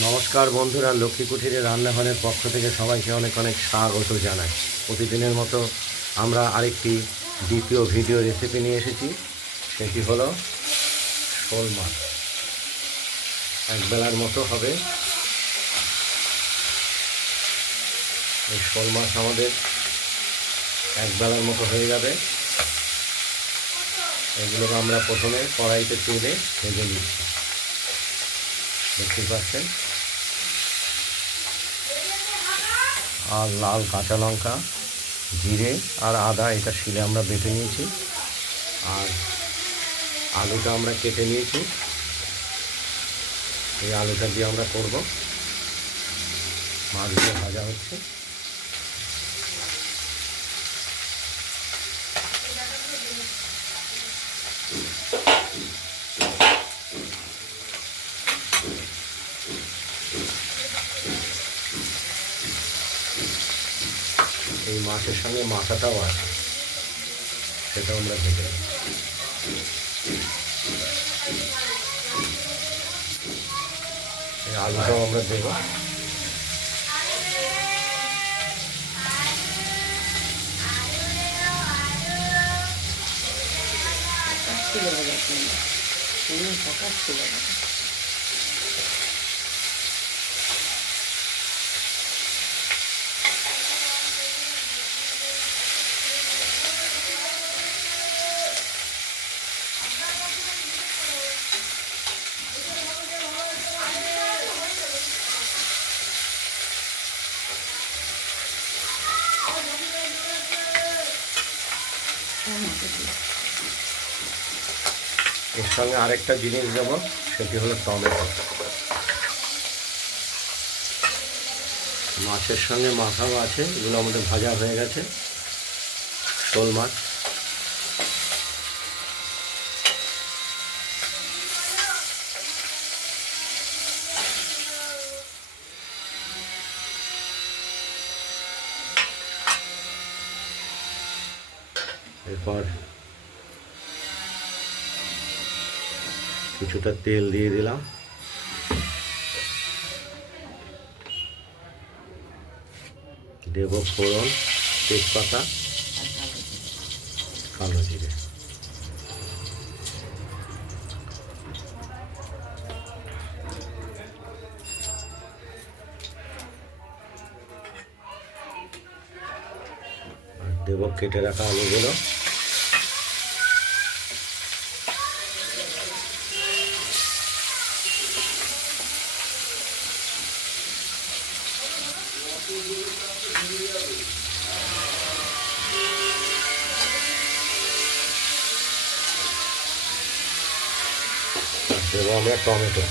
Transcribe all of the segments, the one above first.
নমস্কার বন্ধুরা, লক্ষ্মী কুঠিরের রান্নাঘরের পক্ষ থেকে সবাইকে অনেক অনেক স্বাগত জানাই। প্রতিদিনের মতো আমরা আরেকটি দ্বিতীয় ভিডিও রেসিপি নিয়ে এসেছি। সেটি হলো শোল মাছ। একবেলার মতো হবে। এই শোল মাছ আমাদের একবেলার মতো হয়ে যাবে। এগুলোকে আমরা প্রথমে কড়াইতে তুলে ভেজে নিচ্ছি, দেখতে পাচ্ছেন। আর লাল কাঁচা লঙ্কা, জিরে আর আদা এটা শিলে আমরা বেটে নিয়েছি। আর আলুটা আমরা কেটে নিয়েছি। এই আলুটা দিয়ে আমরা করব। মাছগুলো ভাজা হচ্ছে। এই মাছের সঙ্গে মাথাটাও আছে, সেটাও আমরা ভেজে নিই। এই আলুটাও আমরা দেবো। এর সঙ্গে আরেকটা জিনিস দেবো, সেটি হলো টমেটো। মাছের সঙ্গে মাথাও আছে, এগুলো আমাদের ভাজা হয়ে গেছে। শোল মাছ এরপর কিছুটা তেল দিয়ে দিলাম। দেব ফোড়ন, তেজপাতা, কালো জিরে। আর দেব কেটে রাখা আলুগুলো। দেবো আমরা টমেটো।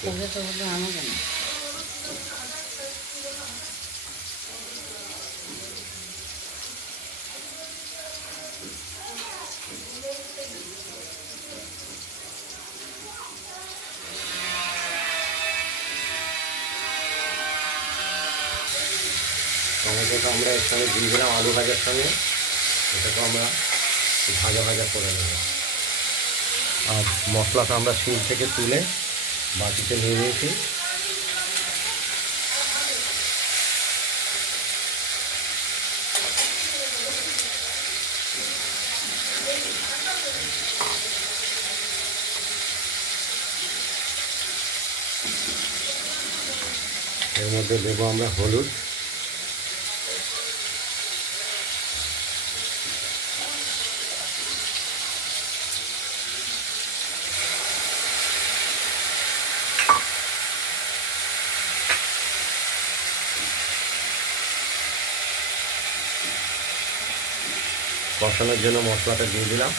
টমেটোটা আমরা এর সঙ্গে দিয়ে দিলাম আলু ভাজার সঙ্গে। এটাকে আমরা ভাজা ভাজা করে নেব। আর মশলাটা আমরা শিল থেকে তুলে বাটিতে নিয়ে নিয়েছি। এর মধ্যে দেবো আমরা হলুদ, কষানোর জন্য মশলাটা দিয়ে দিলাম।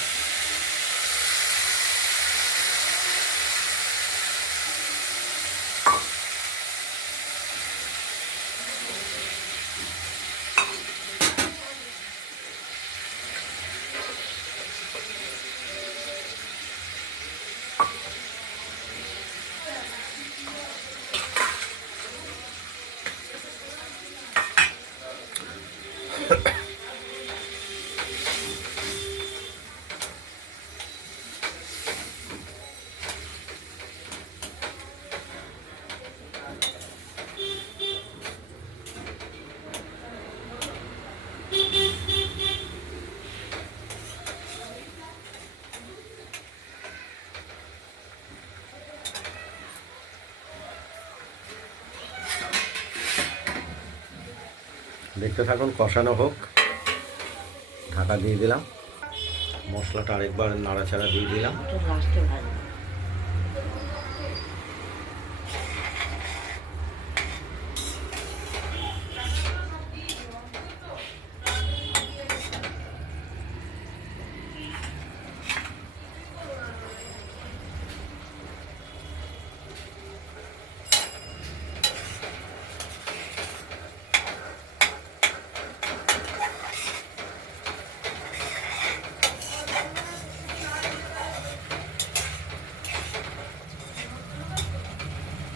দেখতে থাকুন, কষানো হোক। ঢাকা দিয়ে দিলাম, মশলাটা আরেকবার নাড়াচাড়া দিয়ে দিলাম।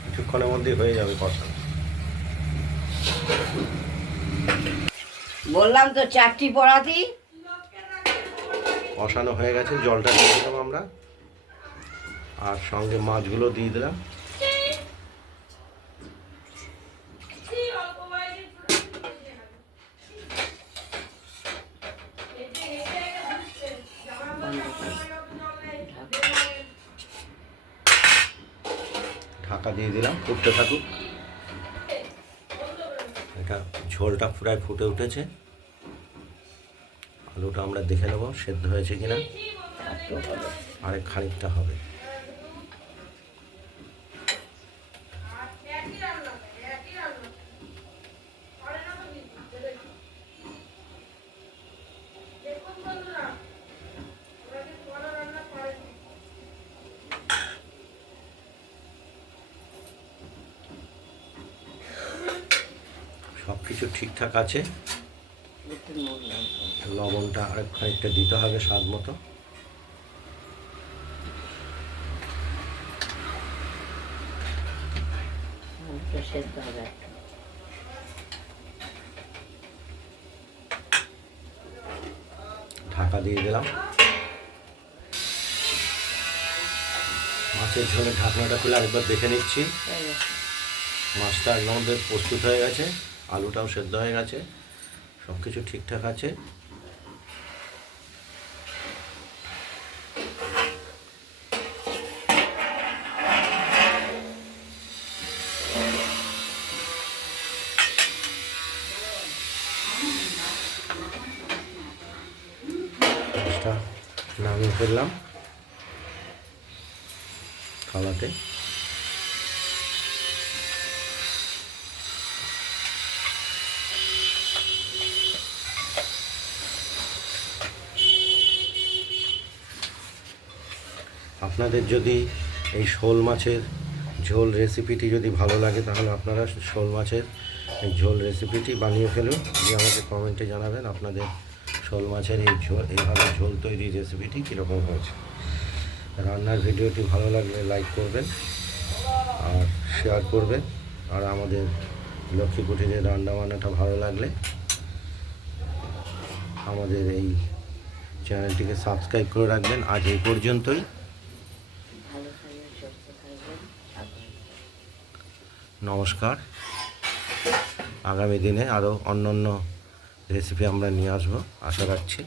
কিছুক্ষণের মধ্যেই হয়ে যাবে কষানো। বললাম তো চারটি পড়াতি। কষানো হয়ে গেছে, জলটা দিয়ে দিলাম আমরা, আর সঙ্গে মাছগুলো দিয়ে দিলাম। ঢাকা দিয়ে দিলাম, ফুটতে থাকুক। এটা ঝোলটা প্রায় ফুটে উঠেছে। আলুটা আমরা দেখে নেব সেদ্ধ হয়েছে কিনা, আরেক খানিকটা হবে। সব কিছু ঠিকঠাক আছে। লবণটা আরেক খানিকটা দিতে হবে স্বাদ মতো। ঢাকা দিয়ে দিলাম। মাছের ঝোলের ঢাকনাটা খুলে আরেকবার দেখে নিচ্ছি। মাছটা একদম আমাদের প্রস্তুত হয়ে গেছে, আলুটাও সেদ্ধ হয়ে গেছে, সব কিছু ঠিকঠাক আছে। মাছটা নামিয়ে ফেললাম থালাতে। আপনাদের যদি এই শোল মাছের ঝোল রেসিপিটি যদি ভালো লাগে, তাহলে আপনারা শোল মাছের এই ঝোল রেসিপিটি বানিয়ে ফেলুন, দিয়ে আমাকে কমেন্টে জানাবেন আপনাদের শোল মাছের এই এইভাবে ঝোল তৈরির রেসিপিটি কীরকম হয়েছে। রান্নার ভিডিওটি ভালো লাগলে লাইক করবেন আর শেয়ার করবেন, আর আমাদের লক্ষ্মী কুঠিরের রান্নাবান্নাটা ভালো লাগলে আমাদের এই চ্যানেলটিকে সাবস্ক্রাইব করে রাখবেন। আজ এই পর্যন্তই। নমস্কার। আগামী দিনে আরও অন্য রেসিপি আমরা নিয়ে আসবো, আশা রাখছি।